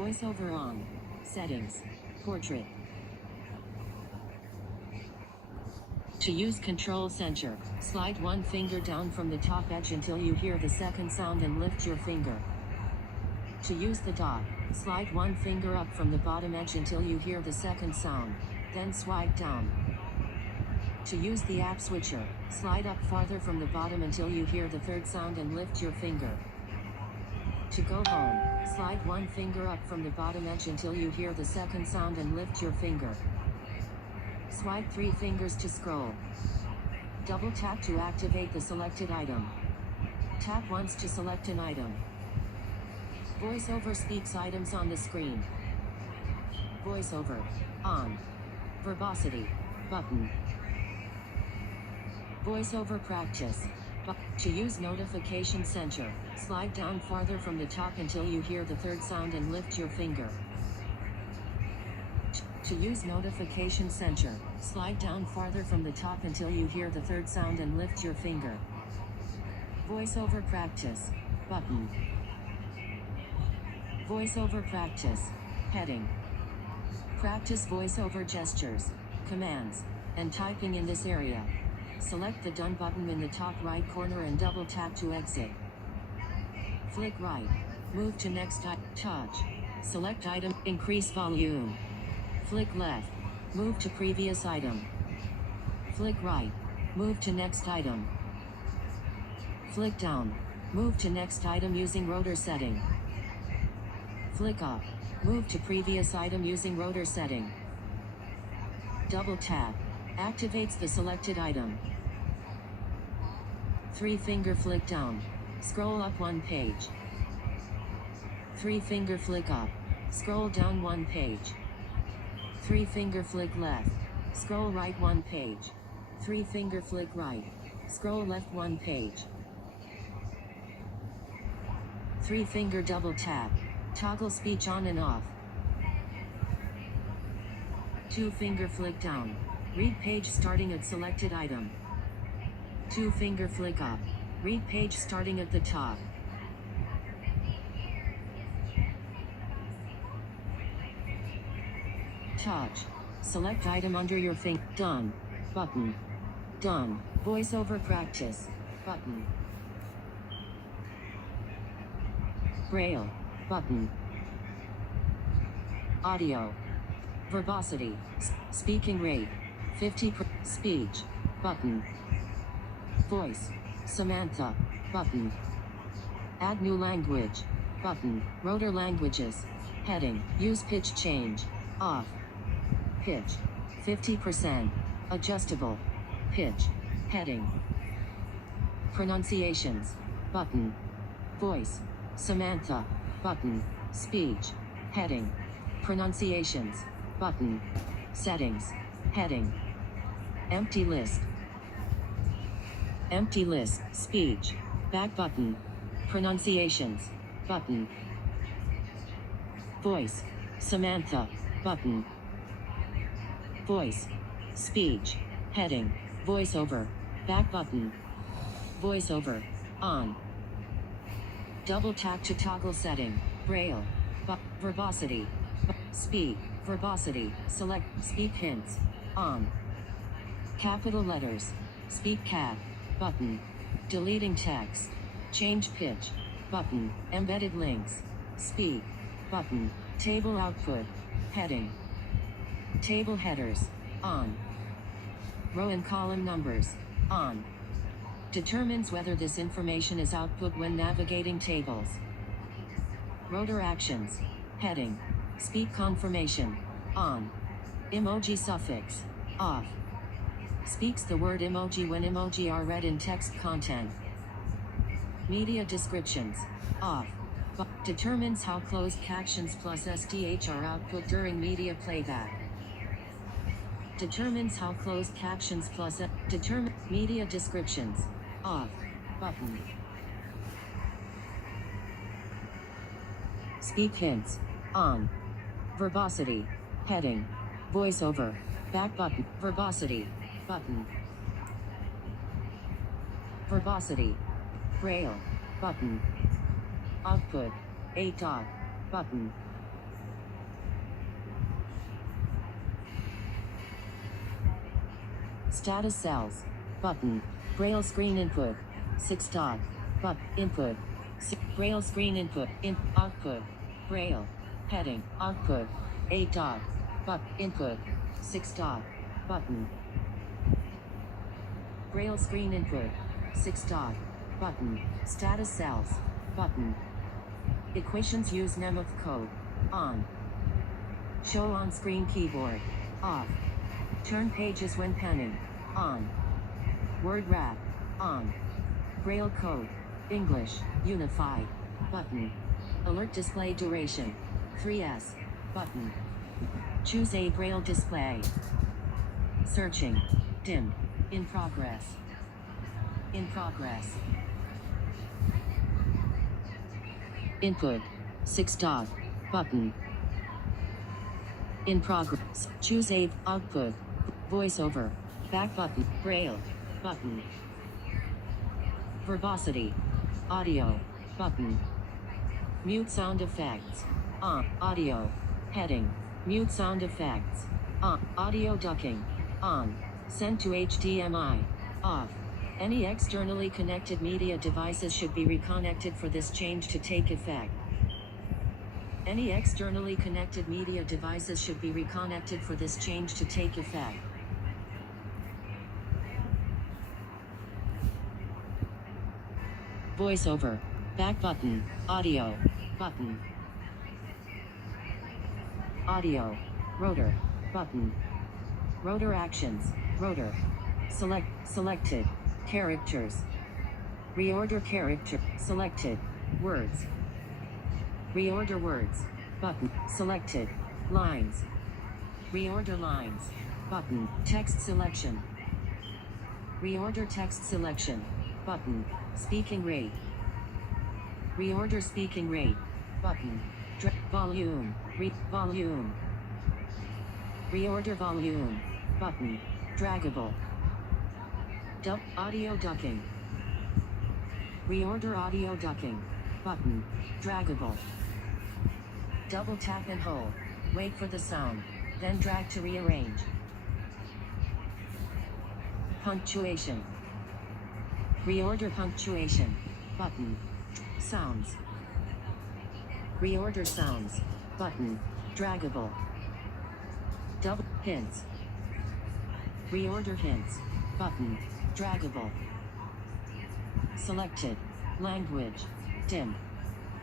Voiceover on. Settings. Portrait. To use Control Center, slide one finger down from the top edge until you hear the second sound and lift your finger. To use the dot, slide one finger up from the bottom edge until you hear the second sound, then swipe down. To use the app switcher, slide up farther from the bottom until you hear the third sound and lift your finger. To go home, slide one finger up from the bottom edge until you hear the second sound and lift your finger. Swipe three fingers to scroll. Double tap to activate the selected item. Tap once to select an item. VoiceOver speaks items on the screen. VoiceOver on. Verbosity button. VoiceOver practice. To use Notification Center, slide down farther from the top until you hear the third sound and lift your finger. To use Notification Center, slide down farther from the top until you hear the third sound and lift your finger. VoiceOver practice button. VoiceOver practice heading. Practice VoiceOver gestures, commands, and typing in this area. Select the Done button in the top right corner and double tap to exit. Flick right. Move to next touch. Select item, increase volume. Flick left. Move to previous item. Flick right. Move to next item. Flick down. Move to next item using rotor setting. Flick up. Move to previous item using rotor setting. Double tap. Activates the selected item. Three finger flick down. Scroll up one page. Three finger flick up. Scroll down one page. Three finger flick left. Scroll right one page. Three finger flick right. Scroll left one page. Three finger double tap. Toggle speech on and off. Two finger flick down. Read page starting at selected item. Two finger flick up. Read page starting at the top. Touch. Select item under your finger. Done. Button. Done. VoiceOver practice. Button. Braille. Button. Audio. Verbosity. Speaking rate. 50 per speech. Button. Voice. Samantha. Button. Add new language. Button. Rotor languages. Heading. Use pitch change. Off. Pitch. 50%. Adjustable. Pitch. Heading. Pronunciations. Button. Voice. Samantha. Button. Speech. Heading. Pronunciations. Button. Settings. Heading. Empty list. Empty list. Speech. Back button. Pronunciations. Button. Voice. Samantha. Button. Voice. Speech. Heading. VoiceOver. Back button. VoiceOver. On. Double tap to toggle setting. Braille. Verbosity. Speak. Verbosity. Select. Speak hints. On. Capital letters. Speak cap. Button. Deleting text. Change pitch. Button. Embedded links. Speak. Button. Table output. Heading. Table headers. On. Row and column numbers. On. Determines whether this information is output when navigating tables. Rotor actions. Heading. Speak confirmation. On. Emoji suffix. Off. Speaks the word emoji when emoji are read in text content. Media descriptions. Off. Determines how closed captions plus SDH are output during media playback. Determines how closed captions plus media descriptions. Off. Button. Speak hints. On. Verbosity. Heading. VoiceOver. Back button. Verbosity. Button. Verbosity. Braille. Button. Output. 8 dot. Button. Status cells. Button. Braille screen input. 6 dot. But input. Braille screen input. Output. Braille. Heading. Output. 8 dot. But input. 6 dot. Button. Braille screen input. 6 dot. Button. Status cells. Button. Equations use Nemeth code. On. Show on screen keyboard. Off. Turn pages when penning. On. Word wrap. On. Braille code. English. Unified. Button. Alert display duration. 3S. Button. Choose a Braille display. Searching. Dim. In progress. In progress. Input. 6 dot. Button. In progress. Choose a output. Voiceover. Back button. Braille. Button. Verbosity. Audio. Button. Mute sound effects. On. Audio. Heading. Mute sound effects. On. Audio ducking. On. Send to HDMI. Off. Any externally connected media devices should be reconnected for this change to take effect. Any externally connected media devices should be reconnected for this change to take effect. Voiceover. Back button. Audio. Button. Audio. Rotor. Button. Rotor actions. Rotor. Selected. Characters. Reorder character. Selected. Words. Reorder words. Button. Selected. Lines. Reorder lines. Button. Text selection. Reorder text selection. Button. Speaking rate. Reorder speaking rate. Button. Volume. Volume. Reorder volume. Button. Draggable. Audio ducking. Reorder audio ducking. Button. Draggable. Double tap and hold. Wait for the sound. Then drag to rearrange. Punctuation. Reorder punctuation. Button. Sounds. Reorder sounds. Button. Draggable. Double hints. Reorder hints. Button. Draggable. Selected. Language. Dim.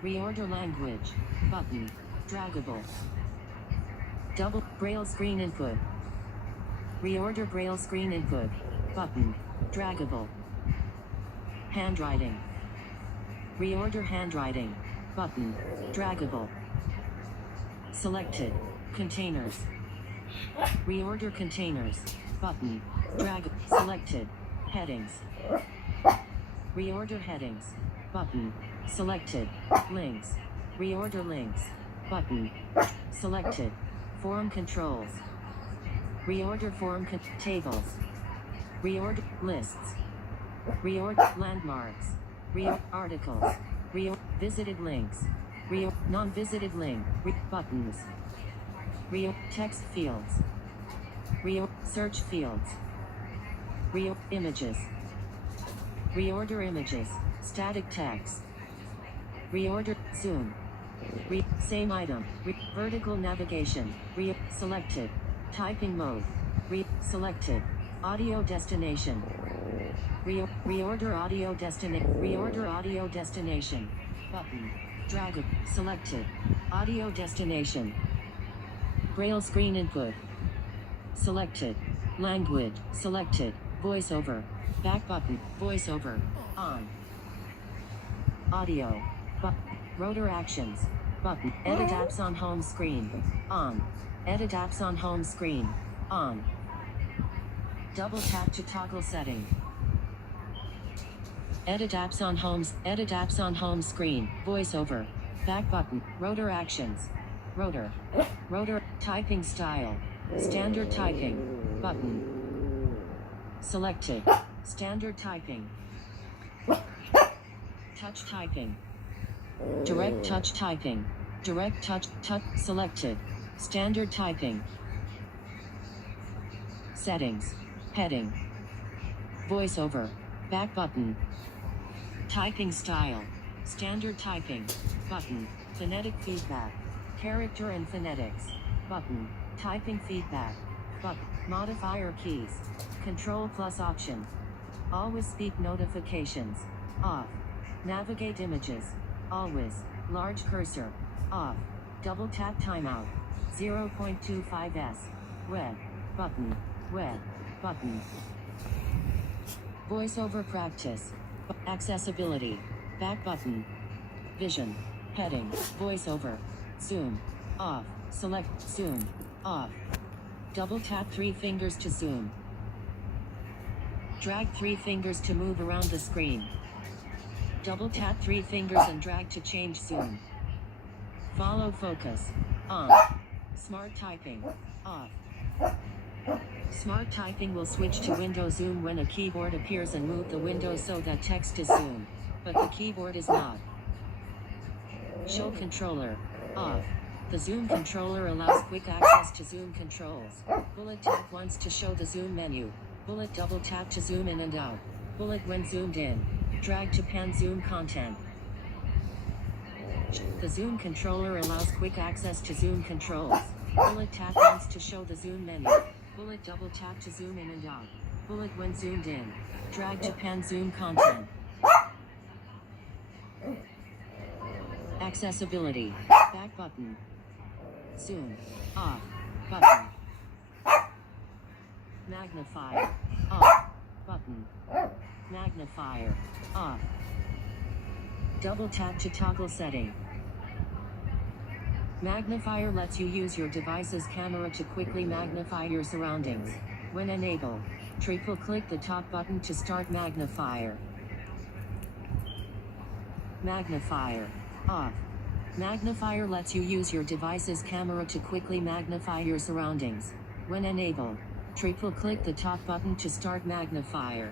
Reorder language. Button. Draggable. Double Braille screen input. Reorder Braille screen input. Button. Draggable. Handwriting. Reorder handwriting. Button. Draggable. Selected. Containers. Reorder containers. Button. Drag. Selected. Headings. Reorder headings. Button. Selected. Links. Reorder links. Button. Selected. Form controls. Reorder form tables. Reorder lists. Reorder landmarks. Articles. Visited links. Non-visited link. Buttons. Text fields. Search fields. Images. Reorder images. Static text. Reorder zoom. Same item. Vertical navigation. Selected. Typing mode. Selected. Audio destination. Reorder audio destination. Reorder audio destination. Button. Drag. Selected. Audio destination. Braille screen input. Selected. Language. Selected. Voiceover. Back button. Voiceover. On. Audio. Rotor actions. Button. Edit apps on home screen. On. Edit apps on home screen. On. Double tap to toggle setting. Edit apps on homes. Edit apps on home screen. Voiceover. Back button. Rotor actions. Rotor. Rotor. Typing style. Standard typing. Button. Selected. Standard typing. Touch typing. Direct touch typing. Direct touch. Selected. Standard typing. Settings. Heading. Voiceover. Back button. Typing style. Standard typing. Button. Phonetic feedback. Character and phonetics. Button. Typing feedback. Button. Modifier keys. Control plus option. Always speak notifications. Off. Navigate images. Always. Large cursor. Off. Double tap timeout. 0.25s. Web. Button. Web. Button. Voiceover practice. Accessibility. Back button. Vision. Heading. Voiceover. Zoom. Off. Select. Zoom. Off. Double tap 3 fingers to zoom. Drag 3 fingers to move around the screen. Double tap 3 fingers and drag to change zoom. Follow focus. On. Smart typing. Off. Smart typing will switch to window zoom when a keyboard appears and move the window so that text is zoomed, but the keyboard is not. Show controller. Off. The zoom controller allows quick access to zoom controls. Bullet tap once to show the zoom menu. Bullet double tap to zoom in and out. Bullet when zoomed in. Drag to pan zoom content. The zoom controller allows quick access to zoom controls. Bullet tap once to show the zoom menu. Bullet double tap to zoom in and out. Bullet when zoomed in. Drag to pan zoom content. Accessibility. Back button. Zoom. Off. Button. Magnifier. Off. Button. Magnifier. Off. Double tap to toggle setting. Magnifier lets you use your device's camera to quickly magnify your surroundings. When enabled, triple click the top button to start magnifier. Magnifier. Off. Magnifier lets you use your device's camera to quickly magnify your surroundings. When enabled, triple click the top button to start magnifier.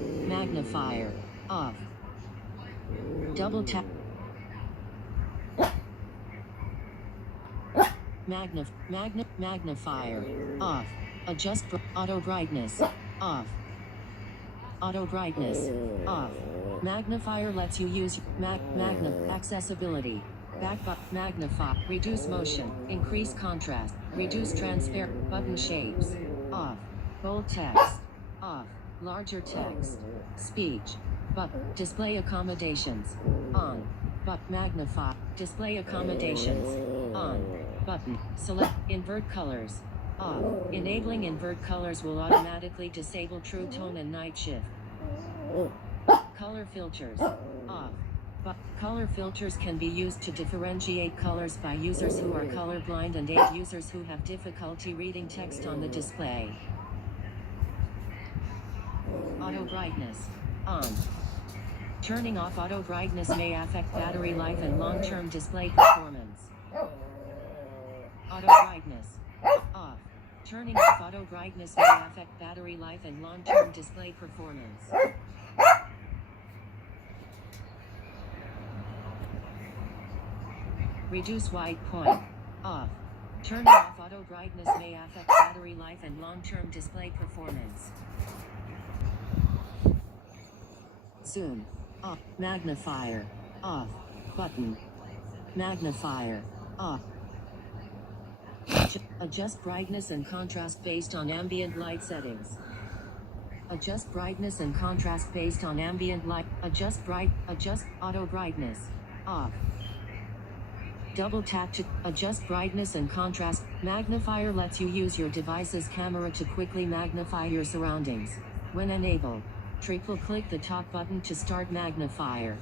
Magnifier. Off. Double tap. Magnifier. Off. Adjust auto brightness. Off. Auto brightness. Off. Magnifier lets you use accessibility. Back button. Magnify. Reduce motion. Increase contrast. Reduce transfer. Button shapes. Off. Bold text. Off. Larger text. Speech. Button. Display accommodations. On. But magnify. Display accommodations. On. Button. Select. Invert colors. Off. Enabling invert colors will automatically disable true tone and night shift. Color filters. Off. But color filters can be used to differentiate colors by users who are colorblind and aid users who have difficulty reading text on the display. Auto brightness. On. Turning off auto brightness may affect battery life and long-term display performance. Auto brightness. Off. Turning off auto brightness may affect battery life and long-term display performance. Reduce white point. Off. Turning off auto brightness may affect battery life and long-term display performance. Zoom. Off. Magnifier. Off. Button. Magnifier. Off. Adjust brightness and contrast based on ambient light settings. Adjust brightness and contrast based on ambient light. Adjust auto brightness. Off. Double tap to adjust brightness and contrast. Magnifier lets you use your device's camera to quickly magnify your surroundings. When enabled, triple click the top button to start magnifier.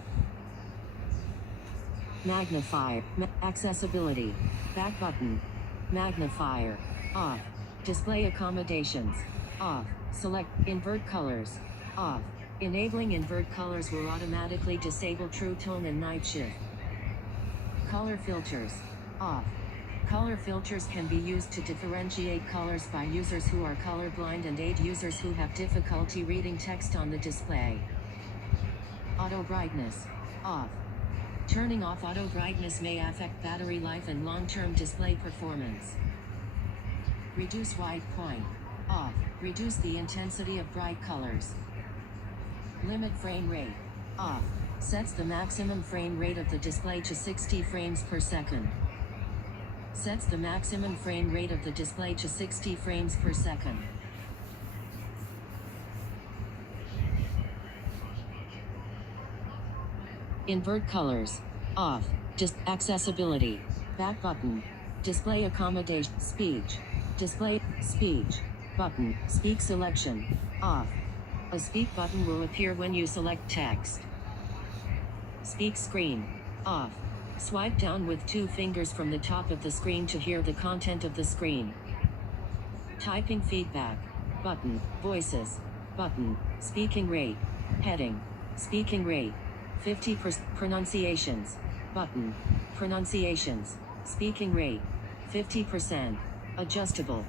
Magnifier. Accessibility. Back button. Magnifier. Off. Display accommodations. Off. Select invert colors. Off. Enabling invert colors will automatically disable true tone and night shift. Color filters. Off. Color filters can be used to differentiate colors by users who are colorblind and aid users who have difficulty reading text on the display. Auto brightness. Off. Turning off auto brightness may affect battery life and long-term display performance. Reduce white point. Off. Reduce the intensity of bright colors. Limit frame rate. Off. Sets the maximum frame rate of the display to 60 frames per second. Sets the maximum frame rate of the display to 60 frames per second. Invert colors. Off. Accessibility. Back button. Display accommodation. Speech. Display. Speech. Button. Speak selection. Off. A speak button will appear when you select text. Speak screen. Off. Swipe down with 2 fingers from the top of the screen to hear the content of the screen. Typing feedback. Button. Voices. Button. Speaking rate. Heading. Speaking rate. 50%. Pronunciations. Button. Pronunciations. Speaking rate. 50%. Adjustable.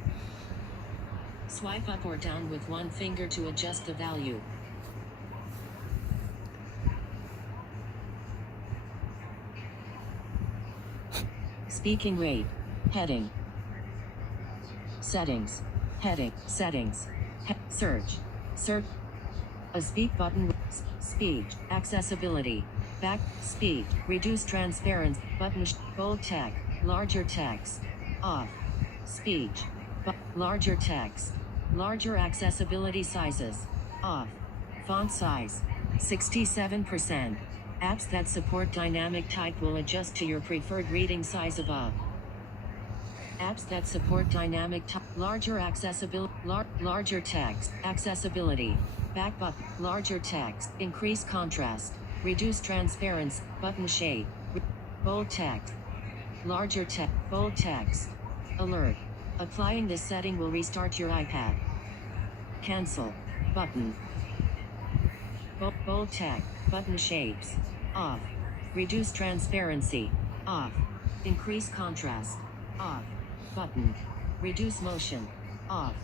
Swipe up or down with 1 finger to adjust the value. Speaking rate. Heading. Settings. Heading. Settings. Search. Search. A speak button with speech. Accessibility. Back. Speech. Reduce transparency. Button. Bold text. Larger text. Off. Speech. Larger text. Larger accessibility sizes. Off. Font size. 67%. Apps that support dynamic type will adjust to your preferred reading size above. Apps that support dynamic type. Larger accessibility. Larger text. Accessibility. Back button. Larger text. Increase contrast. Reduce transparency. Button shape. Bold text. Larger text. Bold text. Alert. Applying this setting will restart your iPad. Cancel. Button. Bold text. Button shapes. Off. Reduce transparency. Off. Increase contrast. Off. Button. Reduce motion. Off.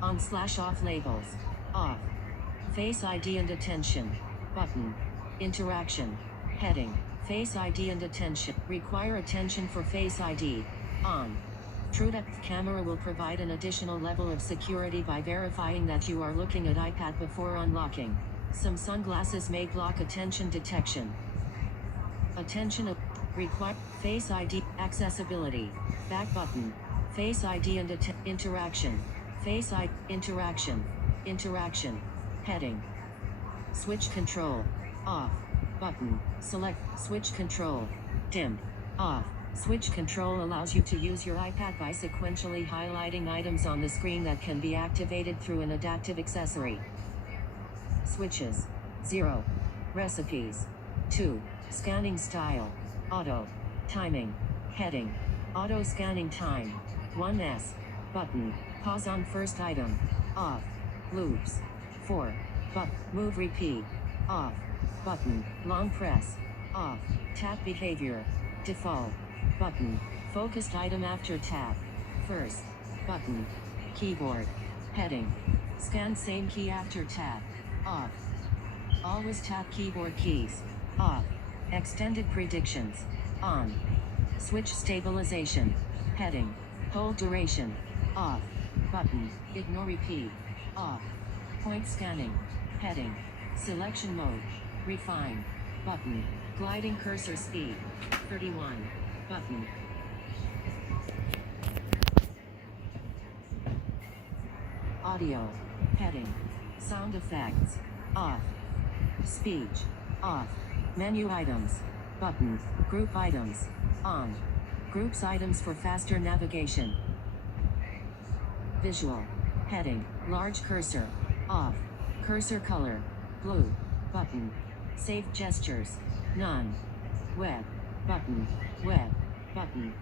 On/off labels. Off. Face ID and attention. Button. Interaction. Heading. Face ID and attention. Require attention for Face ID. On. TrueDepth camera will provide an additional level of security by verifying that you are looking at iPad before unlocking. Some sunglasses may block attention detection. Attention. Require Face ID. Accessibility. Back button. Face ID and interaction. Face ID. Interaction. Interaction. Heading. Switch control. Off. Button. Select. Switch control. Dim. Off. Switch control allows you to use your iPad by sequentially highlighting items on the screen that can be activated through an adaptive accessory. Switches. 0. Recipes. 2. Scanning style. Auto. Timing. Heading. Auto scanning time. 1S. Button. Pause on first item. Off. Loops. 4. Move repeat. Off. Button. Long press. Off. Tap behavior. Default. Button. Focused item after tap. First. Button. Keyboard. Heading. Scan same key after tap. Off. Always tap keyboard keys. Off. Extended predictions. On. Switch stabilization. Heading. Hold duration. Off. Button. Ignore repeat. Off. Point scanning. Heading. Selection mode. Refine. Button. Gliding cursor speed. 31. Button. Audio. Heading. Sound effects. Off. Speech. Off. Menu items. Button. Group items. On. Groups items for faster navigation. Visual. Heading. Large cursor. Off. Cursor color. Blue. Button. Saved gestures. None. Web. Button. Web. Button.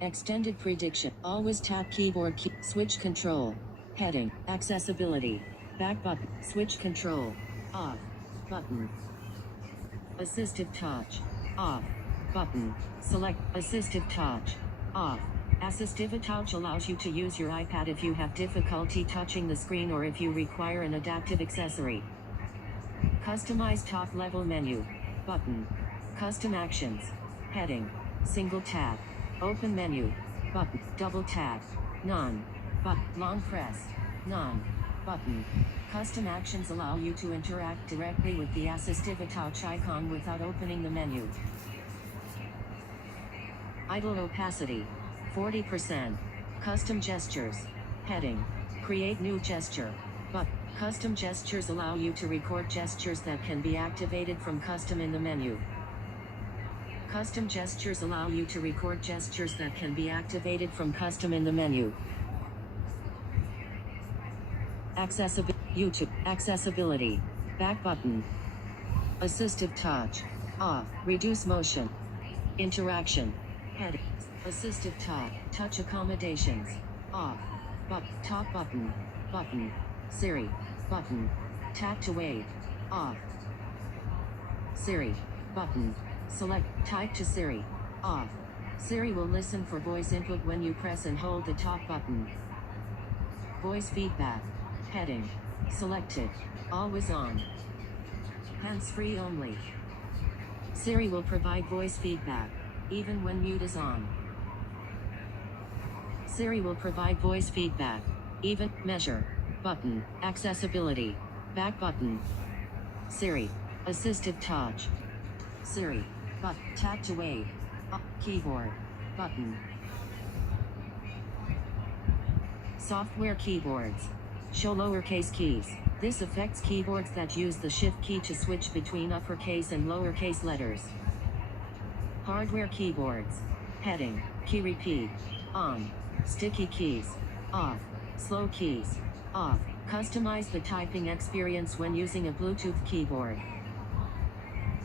Extended prediction. Always tap keyboard key. Switch control. Heading. Accessibility. Back button. Switch control. Off. Button. Assistive touch. Off. Button. Select. Assistive touch. Off. Assistive touch allows you to use your iPad if you have difficulty touching the screen or if you require an adaptive accessory. Customize top level menu. Button. Custom actions. Heading. Single tap. Open menu. button, double tap, none, but long press, none, button. Custom actions allow you to interact directly with the assistive touch icon without opening the menu. Idle opacity, 40%. Custom gestures, heading, create new gesture, but custom gestures allow you to record gestures that can be activated from custom in the menu. Custom gestures allow you to record gestures that can be activated from custom in the menu. Accessibility, YouTube, accessibility, back button. Assistive touch, off, reduce motion. Interaction, heading, assistive touch accommodations, off, top button, button, Siri, button, tap to wave, off. Siri, button, select, type to Siri, off. Siri will listen for voice input when you press and hold the top button. Voice feedback, heading, selected, always on. Hands-free only. Siri will provide voice feedback, even when mute is on. Siri will provide voice feedback, even, measure, button, accessibility, back button. Siri, assistive touch. Siri, tap to wave, keyboard, button. Software keyboards. Show lowercase keys. This affects keyboards that use the shift key to switch between uppercase and lowercase letters. Hardware keyboards. Heading, key repeat, on, sticky keys, off, slow keys, off. Customize the typing experience when using a Bluetooth keyboard.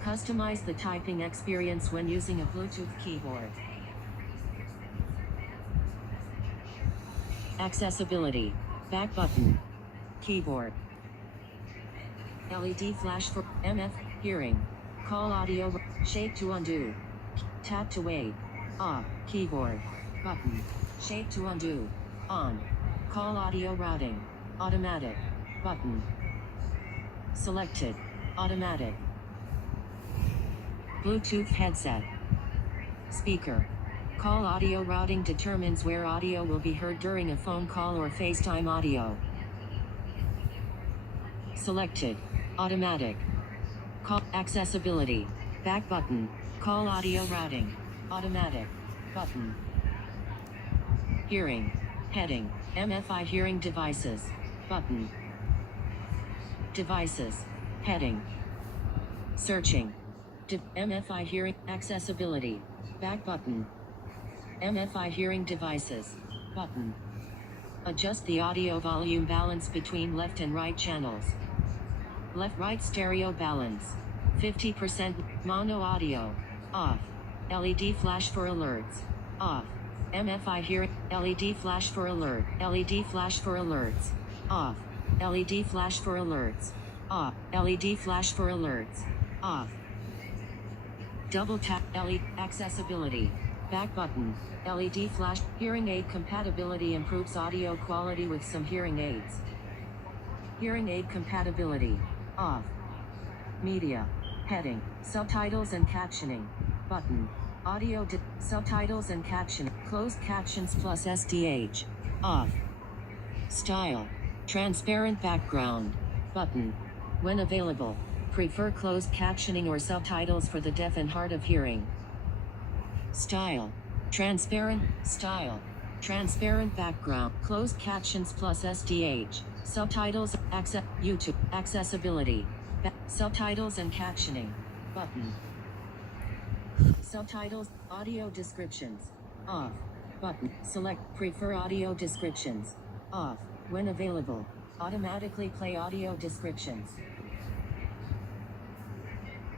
Customize the typing experience when using a Bluetooth keyboard. Accessibility, back button, keyboard. LED flash for MF, hearing, call audio, shape to undo, tap to wave, off, keyboard, button, shape to undo, on, call audio routing, automatic, button, selected, automatic. Bluetooth headset, speaker. Call audio routing determines where audio will be heard during a phone call or FaceTime audio. Selected, automatic. Call accessibility, back button, call audio routing, automatic, button. Hearing, heading, MFI hearing devices, button. Devices, heading. Searching, MFI hearing, accessibility, back button. MFI hearing devices, button. Adjust the audio volume balance between left and right channels. Left-right stereo balance, 50%, mono audio, off. LED flash for alerts, off. MFI hearing, LED flash for alert, LED flash for alerts, off. LED flash for alerts, off. LED flash for alerts, off. Double tap, LED, accessibility, back button, LED flash, hearing aid compatibility improves audio quality with some hearing aids. Hearing aid compatibility, off. Media, heading, subtitles and captioning, button. Audio, subtitles and caption, closed captions plus SDH, off. Style, transparent background, button. When available, prefer closed captioning or subtitles for the deaf and hard of hearing. Style, transparent background, closed captions plus SDH, subtitles, YouTube, accessibility, subtitles and captioning, button. Subtitles, audio descriptions, off, button. Select, prefer audio descriptions, off. When available, automatically play audio descriptions.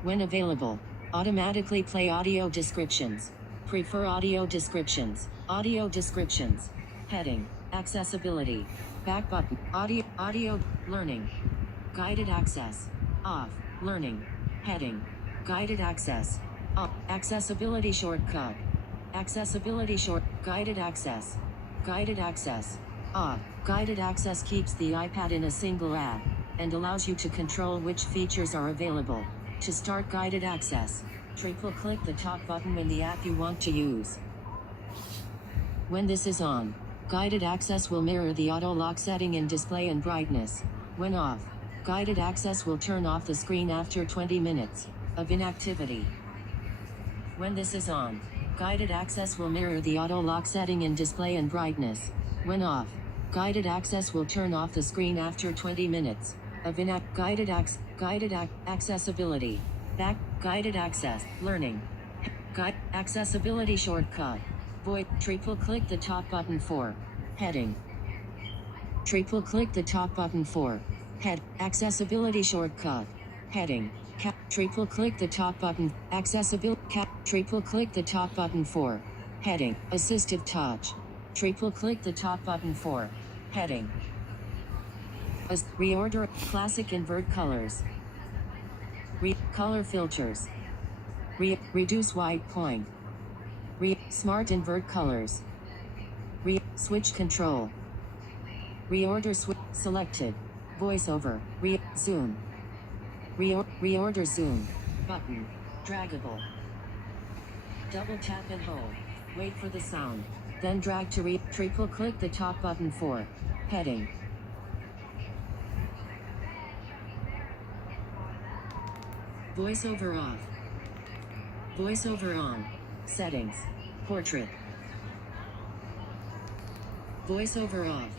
When available, automatically play audio descriptions. Prefer audio descriptions, heading, accessibility, back button, audio, learning, guided access, off, learning, heading, guided access, off, accessibility shortcut, guided access, off. Guided access keeps the iPad in a single app, and allows you to control which features are available. To start guided access, triple-click the top button in the app you want to use. When this is on, guided access will mirror the auto lock setting in display and brightness. When off, guided access will turn off the screen after 20 minutes of inactivity. When this is on, guided access will mirror the auto lock setting in display and brightness. When off, guided access will turn off the screen after 20 minutes of accessibility. Back, guided access, learning. Accessibility shortcut. Triple click the top button for heading. Triple click the top button for head. Accessibility shortcut. Heading. Triple click the top button. Accessibility. Triple click the top button for heading. Assistive touch. Triple click the top button for heading. Reorder. Classic invert colors. Color filters. Reduce white point. Smart invert colors. Switch control. Reorder switch selected. Voiceover. Zoom. Reorder zoom. Button. Draggable. Double tap and hold. Wait for the sound. Then drag to triple click the top button for heading. Voiceover off. Voiceover on. Settings. Portrait. Voiceover off.